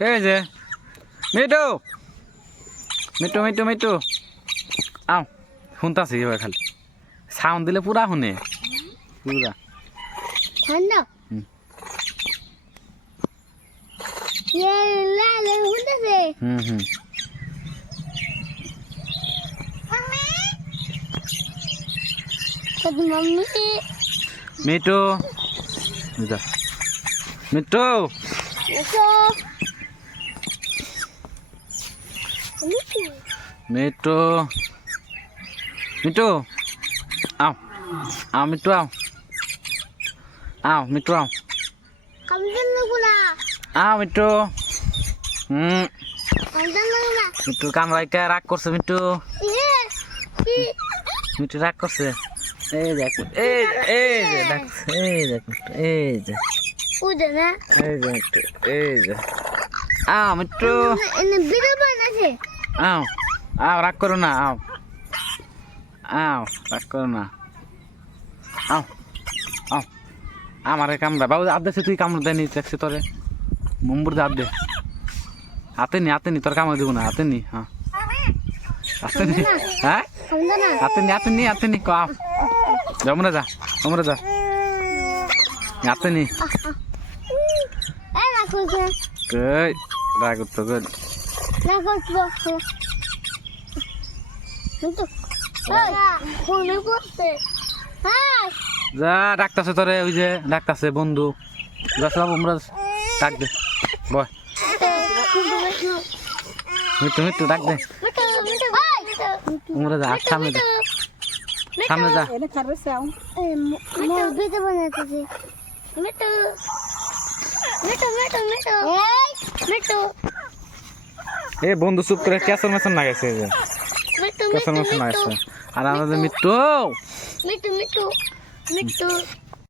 এই যে me too me too me too me too আও শুনতাছি এবার খালি সাউন্ড দিলে পুরা শুনে পুরা ঠান্ডা ये लाल होता से হুম मम्मी मम्मी মিটু যা মিটু तो মিটু মিটু আও আও মিটু আও আও মিটু আও कम दिन लगुला আও মিটু कम दिन लगुला মিটু কামড়াইতে রাগ করছে মিটু ये মিটু রাগ করছে এই দেখ এই যে দেখ এই দেখ এই যে उधर ना এই যে মিটু এই যে আও মিটু इन बिना बना से আও আও রাগ করো না আও আও রাগ করো না আও আও আমারে কামড়া বাবু আদ দেছে তুই কামড় দেনি দেখছি তোরে মুম্বুর দাব দে হাতে নি তোর কামড় দিব না হাতে নি হ্যাঁ হাতে নি হ্যাঁ समझा ना হাতে নি কাও জমরা যা হাতে নি ए ना कुछ কই রাগ তো গদ ना कुछ तो कौन करते हां যা ডাকতাছে তোরে ওই যে ডাকতাছে বন্ধু যা সব আমরা ডাক দে বয় মিটু ডাক দে আমরা যা সামনে যা এনে খাবে সাউন্ড মোর ভিডিও বানাতেছি মিটু এ বন্ধু চুপ করে ক্যাসর মেশন লাগাইছে এই যে ক্যাসর মেশন লাগাইছে আর আমাদের মিটু মিটু